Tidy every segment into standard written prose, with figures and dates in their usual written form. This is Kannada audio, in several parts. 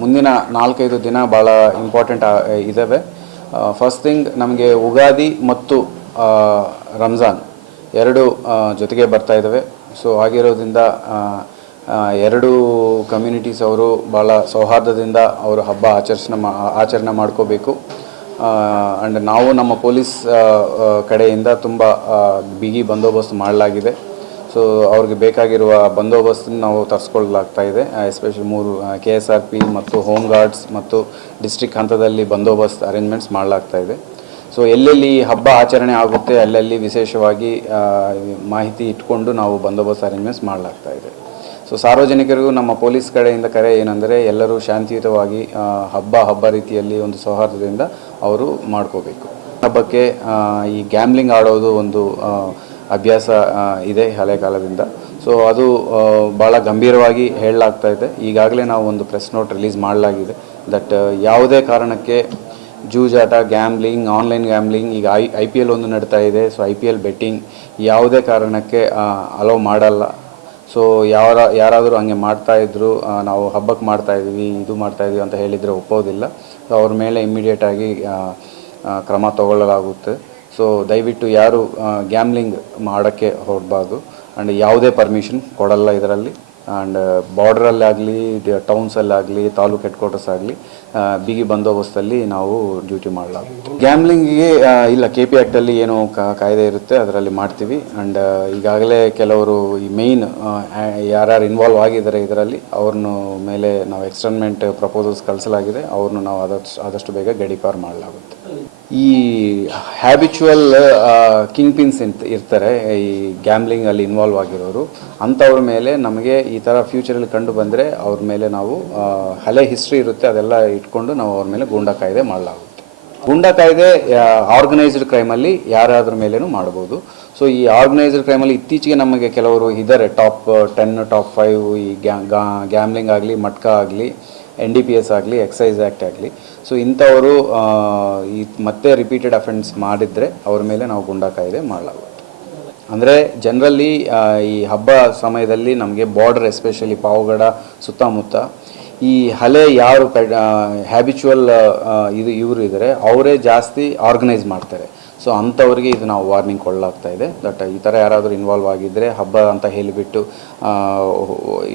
ಮುಂದಿನ 4-5 ದಿನ ಭಾಳ ಇಂಪಾರ್ಟೆಂಟ್ ಇದ್ದಾವೆ. ಫಸ್ಟ್ ಥಿಂಗ್ ನಮಗೆ ಉಗಾದಿ ಮತ್ತು ರಂಜಾನ್ ಎರಡು ಜೊತೆಗೆ ಬರ್ತಾ ಇದ್ದಾವೆ. ಸೊ ಆಗಿರೋದ್ರಿಂದ ಎರಡು ಕಮ್ಯುನಿಟೀಸ್ ಅವರು ಭಾಳ ಸೌಹಾರ್ದದಿಂದ ಅವರು ಹಬ್ಬ ಆಚರಣೆ ಮಾಡ್ಕೋಬೇಕು. ಆ್ಯಂಡ್ ನಾವು ನಮ್ಮ ಪೊಲೀಸ್ ಕಡೆಯಿಂದ ತುಂಬ ಬಿಗಿ ಬಂದೋಬಸ್ತ್ ಮಾಡಲಾಗಿದೆ. ಸೊ ಅವ್ರಿಗೆ ಬೇಕಾಗಿರುವ ಬಂದೋಬಸ್ತನ್ನು ನಾವು ತರಿಸ್ಕೊಳ್ಳಲಾಗ್ತಾ ಇದೆ. ಎಸ್ಪೆಷಲಿ 3 KSRP ಮತ್ತು ಹೋಮ್ ಗಾರ್ಡ್ಸ್ ಮತ್ತು ಡಿಸ್ಟ್ರಿಕ್ಟ್ ಹಂತದಲ್ಲಿ ಬಂದೋಬಸ್ತ್ ಅರೇಂಜ್ಮೆಂಟ್ಸ್ ಮಾಡಲಾಗ್ತಾ ಇದೆ. ಸೊ ಎಲ್ಲೆಲ್ಲಿ ಹಬ್ಬ ಆಚರಣೆ ಆಗುತ್ತೆ ಅಲ್ಲಲ್ಲಿ ವಿಶೇಷವಾಗಿ ಮಾಹಿತಿ ಇಟ್ಕೊಂಡು ನಾವು ಬಂದೋಬಸ್ತ್ ಅರೇಂಜ್ಮೆಂಟ್ಸ್ ಮಾಡಲಾಗ್ತಾ ಇದೆ. ಸೊ ಸಾರ್ವಜನಿಕರಿಗೂ ನಮ್ಮ ಪೊಲೀಸ್ ಕಡೆಯಿಂದ ಕರೆ ಏನಂದರೆ ಎಲ್ಲರೂ ಶಾಂತಿಯುತವಾಗಿ ಹಬ್ಬ ರೀತಿಯಲ್ಲಿ ಒಂದು ಸೌಹಾರ್ದದಿಂದ ಅವರು ಮಾಡ್ಕೋಬೇಕು. ಹಬ್ಬಕ್ಕೆ ಈ ಗ್ಯಾಮ್ಲಿಂಗ್ ಆಡೋದು ಒಂದು ಅಭ್ಯಾಸ ಇದೆ ಹಳೆ ಕಾಲದಿಂದ. ಸೊ ಅದು ಭಾಳ ಗಂಭೀರವಾಗಿ ಹೇಳಲಾಗ್ತಾ ಇದೆ. ಈಗಾಗಲೇ ನಾವು ಒಂದು ಪ್ರೆಸ್ ನೋಟ್ ರಿಲೀಸ್ ಮಾಡಲಾಗಿದೆ ದಟ್ ಯಾವುದೇ ಕಾರಣಕ್ಕೆ ಜೂಜಾಟ, ಗ್ಯಾಮ್ಲಿಂಗ್, ಆನ್ಲೈನ್ ಗ್ಯಾಮ್ಲಿಂಗ್, ಈಗ IPL ಒಂದು ನಡೀತಾ ಇದೆ. ಸೊ IPL ಬೆಟ್ಟಿಂಗ್ ಯಾವುದೇ ಕಾರಣಕ್ಕೆ ಅಲೋ ಮಾಡಲ್ಲ. ಸೊ ಯಾರಾದರೂ ಹಂಗೆ ಮಾಡ್ತಾಯಿದ್ರು, ನಾವು ಹಬ್ಬಕ್ಕೆ ಮಾಡ್ತಾಯಿದ್ವಿ, ಇದು ಮಾಡ್ತಾಯಿದ್ವಿ ಅಂತ ಹೇಳಿದರೆ ಒಪ್ಪೋದಿಲ್ಲ. ಸೊ ಅವ್ರ ಮೇಲೆ ಇಮ್ಮಿಡಿಯೇಟಾಗಿ ಕ್ರಮ ತಗೊಳ್ಳಲಾಗುತ್ತೆ. ಸೊ ದಯವಿಟ್ಟು ಯಾರು ಗ್ಯಾಮ್ಲಿಂಗ್ ಮಾಡೋಕ್ಕೆ ಹೋಗಬಾರ್ದು. ಆ್ಯಂಡ್ ಯಾವುದೇ ಪರ್ಮಿಷನ್ ಕೊಡಲ್ಲ ಇದರಲ್ಲಿ. ಆ್ಯಂಡ್ ಬಾರ್ಡ್ರಲ್ಲಾಗಲಿ, ಟೌನ್ಸಲ್ಲಾಗಲಿ, ತಾಲೂಕು ಹೆಡ್ ಕ್ವಾರ್ಟರ್ಸ್ ಆಗಲಿ ಬಿಗಿ ಬಂದೋಬಸ್ತಲ್ಲಿ ನಾವು ಡ್ಯೂಟಿ ಮಾಡಲಾಗುತ್ತೆ. ಗ್ಯಾಮ್ಲಿಂಗಿಗೆ ಇಲ್ಲ, KP ಆ್ಯಕ್ಟಲ್ಲಿ ಏನು ಕಾಯ್ದೆ ಇರುತ್ತೆ ಅದರಲ್ಲಿ ಮಾಡ್ತೀವಿ. ಆ್ಯಂಡ್ ಈಗಾಗಲೇ ಕೆಲವರು ಈ ಮೇಯ್ನ್ ಯಾರ್ಯಾರು ಇನ್ವಾಲ್ವ್ ಆಗಿದ್ದಾರೆ ಇದರಲ್ಲಿ ಅವ್ರನ್ನ ಮೇಲೆ ನಾವು ಎಕ್ಸ್ಟರ್ನ್ಮೆಂಟ್ ಪ್ರಪೋಸಲ್ಸ್ ಕಳಿಸಲಾಗಿದೆ. ಅವ್ರನ್ನ ನಾವು ಆದಷ್ಟು ಬೇಗ ಗಡೀಪಾರು ಮಾಡಲಾಗುತ್ತೆ. ಈ ಹ್ಯಾಬಿಚುವಲ್ ಕಿಂಗ್ ಪಿನ್ಸ್ ಇರ್ತಾರೆ ಈ ಗ್ಯಾಮ್ಲಿಂಗಲ್ಲಿ ಇನ್ವಾಲ್ವ್ ಆಗಿರೋರು, ಅಂಥವ್ರ ಮೇಲೆ ನಮಗೆ ಈ ಥರ ಫ್ಯೂಚರಲ್ಲಿ ಕಂಡು ಬಂದರೆ ಅವ್ರ ಮೇಲೆ ನಾವು ಹಳೆ ಹಿಸ್ಟ್ರಿ ಇರುತ್ತೆ ಅದೆಲ್ಲ ಇಟ್ಕೊಂಡು ನಾವು ಅವ್ರ ಮೇಲೆ ಗೂಂಡಾ ಕಾಯ್ದೆ ಮಾಡಲಾಗುತ್ತೆ. ಗೂಂಡಾ ಕಾಯ್ದೆ ಆರ್ಗನೈಸ್ಡ್ ಕ್ರೈಮಲ್ಲಿ ಯಾರಾದ್ರ ಮೇಲೇನೂ ಮಾಡ್ಬೋದು. ಸೊ ಈ ಆರ್ಗನೈಸ್ಡ್ ಕ್ರೈಮಲ್ಲಿ ಇತ್ತೀಚೆಗೆ ನಮಗೆ ಕೆಲವರು ಇದ್ದಾರೆ, ಟಾಪ್ 10, ಟಾಪ್ 5 ಈ ಗ್ಯಾಮ್ಲಿಂಗ್ ಆಗಲಿ, ಮಟ್ಕಾ ಆಗಲಿ, NDPS ಆಗಲಿ, ಎಕ್ಸೈಸ್ ಆ್ಯಕ್ಟ್ ಆಗಲಿ. ಸೊ ಇಂಥವರು ಈ ಮತ್ತೆ ರಿಪೀಟೆಡ್ ಅಫೆನ್ಸ್ ಮಾಡಿದರೆ ಅವ್ರ ಮೇಲೆ ನಾವು ಗೂಂಡಾ ಕಾಯ್ದೆ ಮಾಡಲಾಗುತ್ತೆ. ಅಂದರೆ ಜನರಲಿ ಈ ಹಬ್ಬ ಸಮಯದಲ್ಲಿ ನಮಗೆ ಬಾರ್ಡರ್, ಎಸ್ಪೆಷಲಿ ಪಾವಗಡ ಸುತ್ತಮುತ್ತ ಈ ಹಳೆ ಯಾರು ಹ್ಯಾಬಿಚುವಲ್ ಇವರು ಇದ್ದಾರೆ ಅವರೇ ಜಾಸ್ತಿ ಆರ್ಗನೈಸ್ ಮಾಡ್ತಾರೆ. ಸೊ ಅಂಥವ್ರಿಗೆ ಇದು ನಾವು ವಾರ್ನಿಂಗ್ ಕೊಡಲಾಗ್ತಾ ಇದೆ ದಟ್ ಈ ಥರ ಯಾರಾದರೂ ಇನ್ವಾಲ್ವ್ ಆಗಿದ್ದರೆ ಹಬ್ಬ ಅಂತ ಹೇಳಿಬಿಟ್ಟು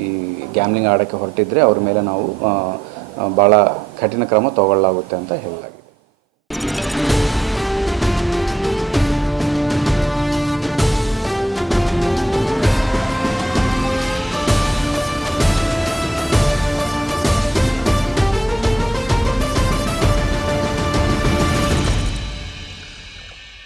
ಈ ಗ್ಯಾಮ್ಲಿಂಗ್ ಆಡೋಕ್ಕೆ ಹೊರಟಿದ್ರೆ ಅವ್ರ ಮೇಲೆ ನಾವು ಭಾಳ ಕಠಿಣ ಕ್ರಮ ತಗೊಳ್ಳಲಾಗುತ್ತೆ ಅಂತ ಹೇಳಲಾಗಿದೆ.